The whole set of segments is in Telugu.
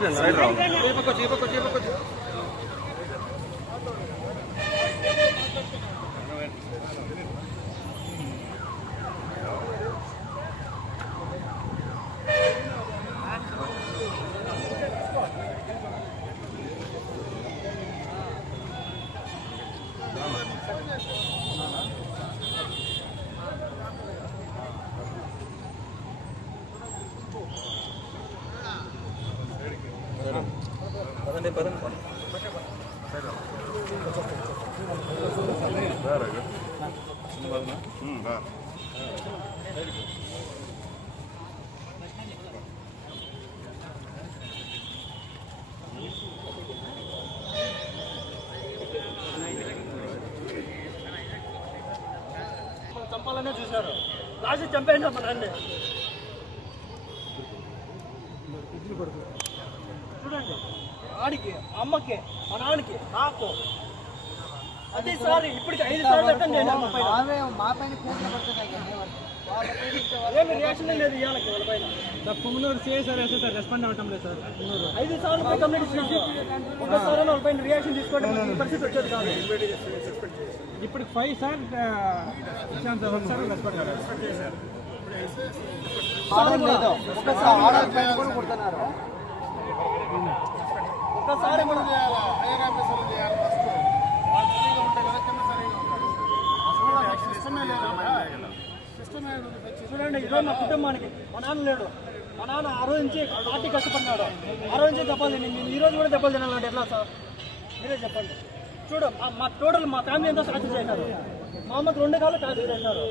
对，对，对。చంపాలనే చూశారు రాజు చంపేయండి మన రండి చూడండి. ఆడికి అమ్మకి మా నాన్నకి నాకు. అదే సార్ ఇప్పటికి ఐదు సార్లు అటెండ్ చేయండి మా పైన. ఏమి రియాక్షన్ లేదు ఇవ్వాలి వాళ్ళ పైన. సార్ పుంగనూరు సిఐ సార్ వేస్తే సార్ రెస్పాండ్ అవ్వటం లేదు సార్. ఐదు సార్లు పై కంప్లైంట్ ఇచ్చినాం ఒకసారి వాళ్ళ పైన రియాక్షన్ పరిస్థితి వచ్చేది కాదు. ఇప్పుడు ఫైవ్ సార్ ఇచ్చాను సార్ ఒకసారి రెస్పాండ్ అవ్వలేదు ఆడవాళ్ళు లేదు. ఒకసారి ఆడవాళ్ళ పైన కూడా కొడుతున్నారు. ఒక్కసారి కూడా హైయర్ ఆఫీసర్లు చేయాలి ఫస్ట్. వాళ్ళు సరిగా ఉంటే కదా కింద సరిగా అసలు సిస్టమే లేదు సిస్టమే చూడండి ఈరోజు మా కుటుంబానికి. మా నాన్న లేడు. మా నాన్న ఆ రోజు నుంచి పార్టీ కష్టపడినాడు ఆ రోజు నుంచి దెబ్బలు తిని నేను ఈ రోజు కూడా దెబ్బలు తినాలంటే ఎట్లా సార్? మీరే చెప్పండి. చూడు మా- మా టోటల్ మా ఫ్యామిలీ అంతా సాధ్యం చేశారు. మా అమ్మకి రెండు కాళ్ళు సాధ్యం చేశారు.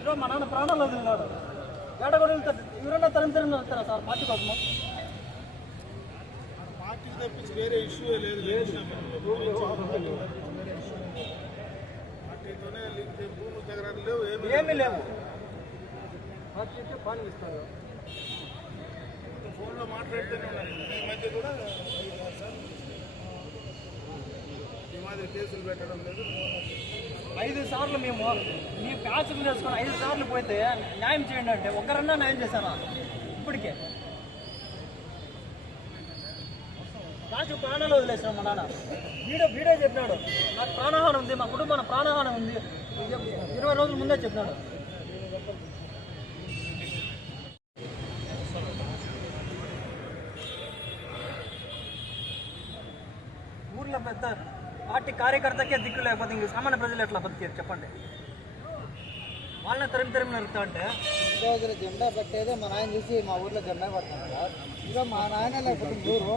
ఈరోజు మా నాన్న ప్రాణాలు వదిలినాడు. ఏడ కూడా వెళ్తారు ఎవరైనా తరం తరం వెళ్తారా సార్? పార్టీ తప్పించి వేరే ఇష్యూ లేదు పార్టీతోనే లింక్ భూములు దగ్గర లేవు ఏమి ఏమీ లేవు ఫోన్లో మాట్లాడితేనే ఉన్నారు ఈ మధ్య కూడా ఈ మాదిరి కేసులు పెట్టడం లేదు. ఐదు సార్లు మేము మీ ప్యాచ్లు చేసుకొని ఐదు సార్లు పోతే న్యాయం చేయండి అంటే ఒకరన్నా న్యాయం చేశారా? ఇప్పటికే. రాజు ప్రాణాలు వదిలేసాం మా నాన్న. వీడియో వీడియో చెప్పినాడు. నాకు ప్రాణహానం ఉంది మా కుటుంబం ప్రాణహానం ఉంది. ఇరవై రోజుల ముందే చెప్పినాడు. ఊర్లో పెద్ద పార్టీ కార్యకర్తకే దిక్కు లేకపోతే ఇంక సామాన్య ప్రజలు ఎట్లా బతికేది? చెప్పండి. వాళ్ళని తరిమి తరిమి నరుకుతా అంటే దగ్గర జెండా పెట్టేదే మా నాయన చూసి మా ఊర్లో జెండా పడుతుంది సార్ ఇంకా మా నాయన లేకపోతే ఊరు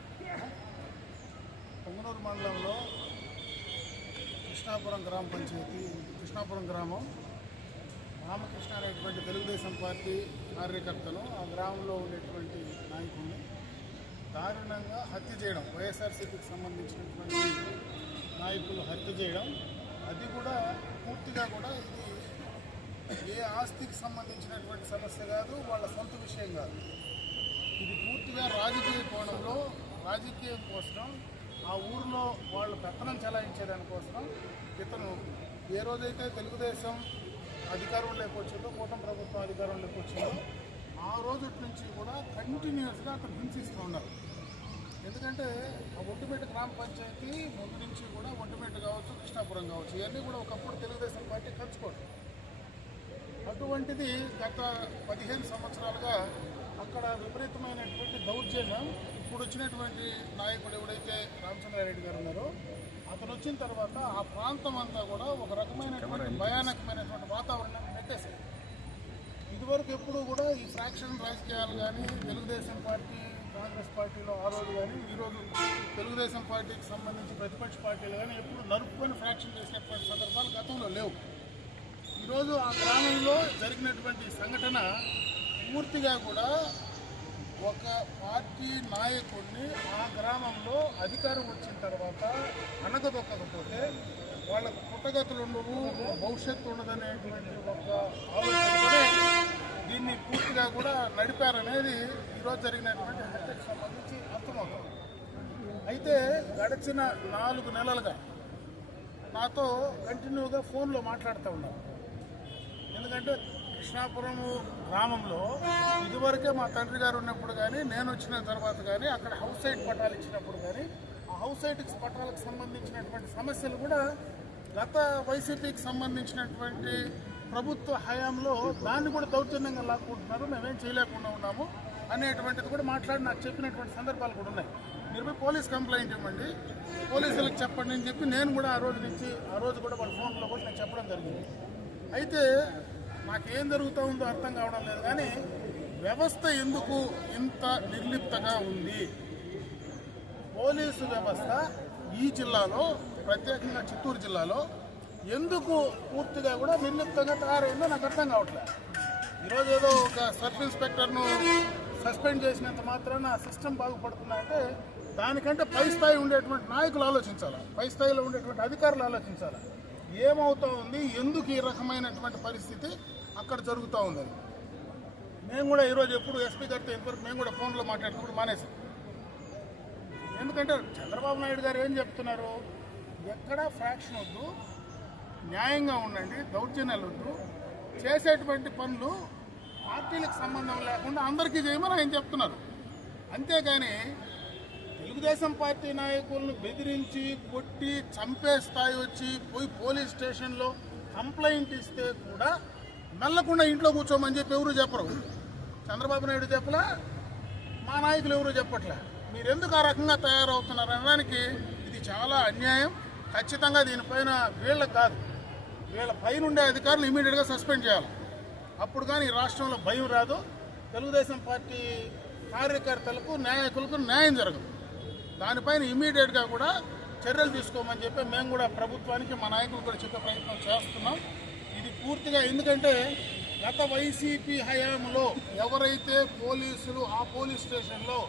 పొంగనూరు మండలంలో కృష్ణాపురం గ్రామ పంచాయతీ కృష్ణాపురం గ్రామం. రామకృష్ణ అనేటువంటి తెలుగుదేశం పార్టీ కార్యకర్తను ఆ గ్రామంలో ఉండేటువంటి నాయకుడిని దారుణంగా హత్య చేయడం వైఎస్ఆర్సీపీకి సంబంధించినటువంటి నాయకులు హత్య చేయడం అది కూడా పూర్తిగా కూడా ఇది ఏ ఆస్తికి సంబంధించినటువంటి సమస్య కాదు వాళ్ళ సొంత విషయం కాదు. ఇది పూర్తిగా రాజకీయ కోణంలో రాజకీయం కోసం ఆ ఊరిలో వాళ్ళు పెత్తనం చెలాయించేదానికోసం ఇతను ఏ రోజైతే తెలుగుదేశం అధికారం లేకొచ్చిందో కూటమి ప్రభుత్వం అధికారం వచ్చిందో ఆ రోజు నుంచి కూడా కంటిన్యూస్గా అతను హింసిస్తూ ఉన్నారు. ఎందుకంటే ఆ ఒంటిమేట గ్రామ పంచాయతీ ముందు నుంచి కూడా ఒంటిమేట కావచ్చు కృష్ణాపురం కావచ్చు ఇవన్నీ కూడా ఒకప్పుడు తెలుగుదేశం పార్టీ ఖర్చుకోవడం అటువంటిది గత పదిహేను సంవత్సరాలుగా అక్కడ విపరీతమైనటువంటి దౌర్జన్యం. ఇప్పుడు వచ్చినటువంటి నాయకుడు ఎవడైతే రామచంద్రారెడ్డి గారు ఉన్నారో అతను వచ్చిన తర్వాత ఆ ప్రాంతం అంతా కూడా ఒక రకమైనటువంటి భయానకమైనటువంటి వాతావరణాన్ని నెట్టేశారు ఇదివరకు ఎప్పుడు కూడా ఈ ఫ్రాక్షన్ రాజకీయాలు కానీ తెలుగుదేశం పార్టీ కాంగ్రెస్ పార్టీలో ఆ రోజు కానీ ఈరోజు తెలుగుదేశం పార్టీకి సంబంధించి ప్రతిపక్ష పార్టీలు కానీ ఎప్పుడు నరుపుకొని ఫ్రాక్షన్ చేసినటువంటి సందర్భాలు గతంలో లేవు. ఈరోజు ఆ గ్రామంలో జరిగినటువంటి సంఘటన పూర్తిగా కూడా ఒక పార్టీ నాయకుడిని ఆ గ్రామంలో అధికారం వచ్చిన తర్వాత అనగదొక్కకపోతే వాళ్ళ పుట్టగతులు ఉండవు భవిష్యత్తు ఉండదనేటువంటి ఒక ఆలోచనతోనే దీన్ని పూర్తిగా కూడా నడిపారనేది ఈరోజు జరిగినటువంటి హత్యకు సంబంధించి అర్థమవుతుంది. అయితే గడిచిన నాలుగు నెలలుగా నాతో కంటిన్యూగా ఫోన్లో మాట్లాడుతూ ఉన్నాను ఎందుకంటే కృష్ణాపురం గ్రామంలో ఇదివరకే మా తండ్రి గారు ఉన్నప్పుడు కానీ నేను వచ్చిన తర్వాత కానీ అక్కడ హౌస్ సైట్ పట్టాలు ఇచ్చినప్పుడు కానీ ఆ హౌస్ సైట్ పట్టాలకు సంబంధించినటువంటి సమస్యలు కూడా గత వైసీపీకి సంబంధించినటువంటి ప్రభుత్వ హయాంలో దాన్ని కూడా దౌర్జన్యంగా లాక్కుంటున్నారు. మేమేం చేయలేకుండా ఉన్నాము అనేటువంటిది కూడా మాట్లాడి నాకు చెప్పినటువంటి సందర్భాలు కూడా ఉన్నాయి. మీరు పోయి పోలీస్ కంప్లైంట్ ఇవ్వండి. పోలీసులకు చెప్పండి అని చెప్పి నేను కూడా ఆ రోజు నుంచి ఆ రోజు కూడా వాళ్ళ ఫోన్లో కూడా నేను చెప్పడం జరిగింది. అయితే మాకేం జరుగుతూ ఉందో అర్థం కావడం లేదు కానీ వ్యవస్థ ఎందుకు ఇంత నిర్లిప్తగా ఉంది? పోలీసు వ్యవస్థ ఈ జిల్లాలో ప్రత్యేకంగా చిత్తూరు జిల్లాలో ఎందుకు పూర్తిగా కూడా నిర్లిప్తంగా తయారైందో నాకు అర్థం కావట్లేదు ఈరోజు ఏదో ఒక సబ్ ఇన్స్పెక్టర్ను సస్పెండ్ చేసినంత మాత్రాన సిస్టమ్ బాగుపడుతున్నాయంటే దానికంటే పై స్థాయి ఉండేటువంటి నాయకులు ఆలోచించాలి? పై స్థాయిలో ఉండేటువంటి అధికారులు ఆలోచించాలి? ఏమవుతూ ఉంది? ఎందుకు ఈ రకమైనటువంటి పరిస్థితి అక్కడ జరుగుతూ ఉందని మేము కూడా ఈరోజు ఎప్పుడు ఎస్పీ గారితో ఇంతవరకు మేము కూడా ఫోన్లో మాట్లాడుకున్నప్పుడు మానేసాం. ఎందుకంటే చంద్రబాబు నాయుడు గారు ఏం చెప్తున్నారు? ఎక్కడా ఫ్రాక్షన్ వద్దు న్యాయంగా ఉండండి దౌర్జన్యాలు వద్దు చేసేటువంటి పనులు పార్టీలకు సంబంధం లేకుండా అందరికీ చేయమని ఆయన చెప్తున్నారు. అంతేగాని తెలుగుదేశం పార్టీ నాయకులను బెదిరించి కొట్టి చంపే స్థాయి వచ్చి పోయి పోలీస్ స్టేషన్లో కంప్లైంట్ ఇస్తే కూడా మెల్లకుండా ఇంట్లో కూర్చోమని చెప్పి ఎవరు చెప్పరు. చంద్రబాబు నాయుడు చెప్పలా మా నాయకులు ఎవరు చెప్పట్లే? మీరెందుకు ఆ రకంగా తయారవుతున్నారు అనడానికి ఇది చాలా అన్యాయం. ఖచ్చితంగా దీనిపైన వీళ్ళకి కాదు వీళ్ళ పైన ఉండే అధికారులు ఇమీడియట్గా సస్పెండ్ చేయాలి. అప్పుడు కానీ ఈ రాష్ట్రంలో భయం రాదు. తెలుగుదేశం పార్టీ కార్యకర్తలకు నాయకులకు న్యాయం జరగదు. దానిపైన ఇమీడియట్గా కూడా చర్యలు తీసుకోమని చెప్పి మేము కూడా ప్రభుత్వానికి మా నాయకులు కూడా చెప్పే ప్రయత్నం చేస్తున్నాం. ఇది పూర్తిగా ఎందుకంటే గత వైసీపీ హయాంలో ఎవరైతే పోలీసులు ఆ పోలీస్ స్టేషన్లో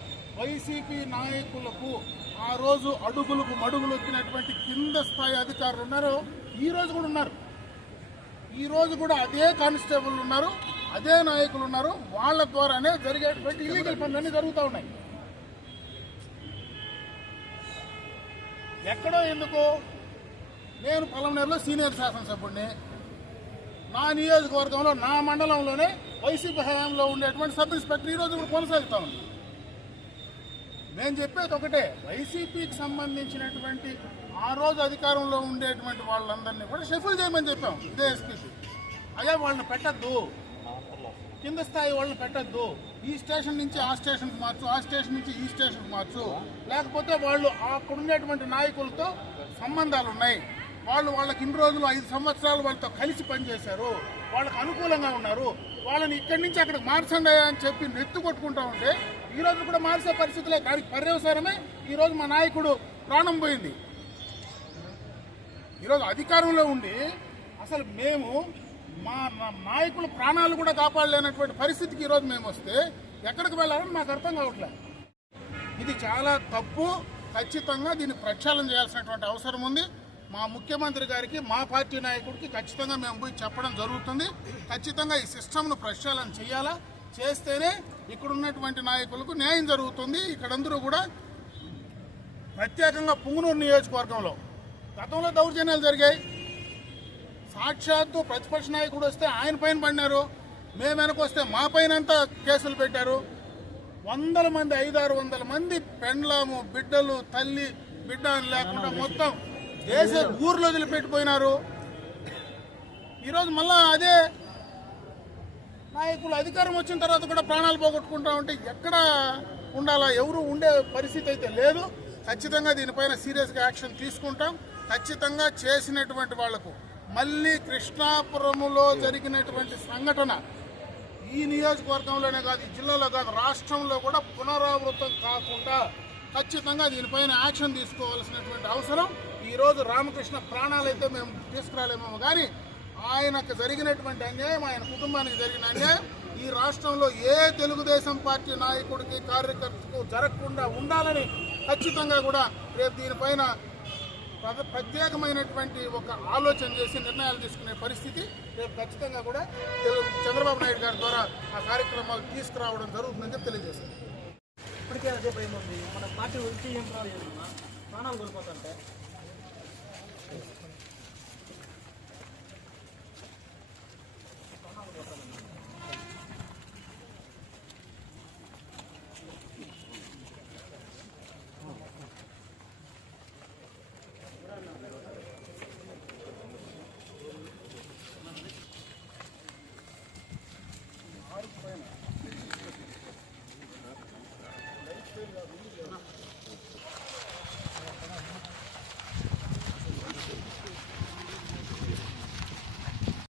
వైసీపీ నాయకులకు ఆ రోజు అడుగులకు మడుగులు వచ్చినటువంటి కింద స్థాయి అధికారులు ఉన్నారో ఈ రోజు కూడా ఉన్నారు. ఈ రోజు కూడా అదే కానిస్టేబుల్ ఉన్నారు అదే నాయకులు ఉన్నారు. వాళ్ళ ద్వారానే జరిగేటువంటి ఇల్లీగల్ పనులన్నీ జరుగుతూ ఉన్నాయి. ఎక్కడో ఎందుకు? నేను పొలంనేరులో సీనియర్ శాసనసభ్యుడిని. నా నియోజకవర్గంలో నా మండలంలోనే వైసీపీ హయాంలో ఉండేటువంటి సబ్ ఇన్స్పెక్టర్ ఈ రోజు కూడా కొనసాగుతా ఉంది. నేను చెప్పేది ఒకటే వైసీపీకి సంబంధించినటువంటి ఆ రోజు అధికారంలో ఉండేటువంటి వాళ్ళందరినీ కూడా షఫుల్ చేయమని చెప్పాం ఇదే ఎస్పీకి. అయ్యా వాళ్ళని పెట్టద్దు. కింద స్థాయి వాళ్ళని పెట్టద్దు. ఈ స్టేషన్ నుంచి ఆ స్టేషన్కి మార్చు ఆ స్టేషన్ నుంచి ఈ స్టేషన్కి మార్చు. లేకపోతే వాళ్ళు అక్కడ ఉండేటువంటి నాయకులతో సంబంధాలు ఉన్నాయి. వాళ్ళు వాళ్ళకి ఇన్ని రోజులు ఐదు సంవత్సరాలు వాళ్ళతో కలిసి పనిచేశారు. వాళ్ళకి అనుకూలంగా ఉన్నారు. వాళ్ళని ఇక్కడి నుంచి అక్కడికి మార్చండి అని చెప్పి నెత్తు కొట్టుకుంటా ఉంటే ఈ రోజు కూడా మార్చే పరిస్థితులే. దానికి పర్యవసరమే ఈరోజు మా నాయకుడు ప్రాణం పోయింది. ఈరోజు అధికారంలో ఉండి అసలు మేము మా నాయకులు నాయకుల ప్రాణాలు కూడా కాపాడలేనటువంటి పరిస్థితికి ఈరోజు మేము వస్తే ఎక్కడికి వెళ్ళాలని మాకు అర్థం కావట్లేదు. ఇది చాలా తప్పు. ఖచ్చితంగా దీన్ని ప్రక్షాళన చేయాల్సినటువంటి అవసరం ఉంది. మా ముఖ్యమంత్రి గారికి మా పార్టీ నాయకుడికి ఖచ్చితంగా మేము పోయి చెప్పడం జరుగుతుంది. ఖచ్చితంగా ఈ సిస్టమ్ను ప్రక్షాళన చేయాలా? చేస్తేనే ఇక్కడ ఉన్నటువంటి నాయకులకు న్యాయం జరుగుతుంది. ఇక్కడందరూ కూడా ప్రత్యేకంగా పుంగనూరు నియోజకవర్గంలో గతంలో దౌర్జన్యాలు జరిగాయి. సాక్షాత్తు ప్రతిపక్ష నాయకుడు వస్తే ఆయన పైన పడినారు. మేము వెనక వస్తే మా పైన అంతా కేసులు పెట్టారు. వందల మంది ఐదారు వందల మంది పెండ్లాము బిడ్డలు తల్లి బిడ్డ అని లేకుండా మొత్తం దేశ ఊర్లో వదిలిపెట్టిపోయినారు. ఈరోజు మళ్ళా అదే నాయకులు అధికారం వచ్చిన తర్వాత కూడా ప్రాణాలు పోగొట్టుకుంటా ఉంటే ఎక్కడ ఉండాలా? ఎవరు ఉండే పరిస్థితి అయితే లేదు. ఖచ్చితంగా దీనిపైన సీరియస్గా యాక్షన్ తీసుకుంటాం. ఖచ్చితంగా చేసినటువంటి వాళ్ళకు మళ్ళీ కృష్ణాపురంలో జరిగినటువంటి సంఘటన ఈ నియోజకవర్గంలోనే కాదు ఈ జిల్లాలో కాదు రాష్ట్రంలో కూడా పునరావృతం కాకుండా ఖచ్చితంగా దీనిపైన యాక్షన్ తీసుకోవాల్సినటువంటి అవసరం. ఈరోజు రామకృష్ణ ప్రాణాలైతే మేము తీసుకురాలేమేమో కానీ ఆయనకు జరిగినటువంటి అన్యాయం ఆయన కుటుంబానికి జరిగిన అన్యాయం ఈ రాష్ట్రంలో ఏ తెలుగుదేశం పార్టీ నాయకుడికి కార్యకర్తకు జరగకుండా ఉండాలని ఖచ్చితంగా కూడా రేపు దీనిపైన ప్రత్యేకమైనటువంటి ఒక ఆలోచన చేసి నిర్ణయాలు తీసుకునే పరిస్థితి రేపు ఖచ్చితంగా కూడా చంద్రబాబు నాయుడు గారి ద్వారా ఆ కార్యక్రమాలు తీసుకురావడం జరుగుతుందని చెప్పి తెలియజేశారు. ఇప్పటికే అదే భయం ఉంది మన పార్టీ వచ్చి ఏం ప్రాణాలు కోల్పోతుంటే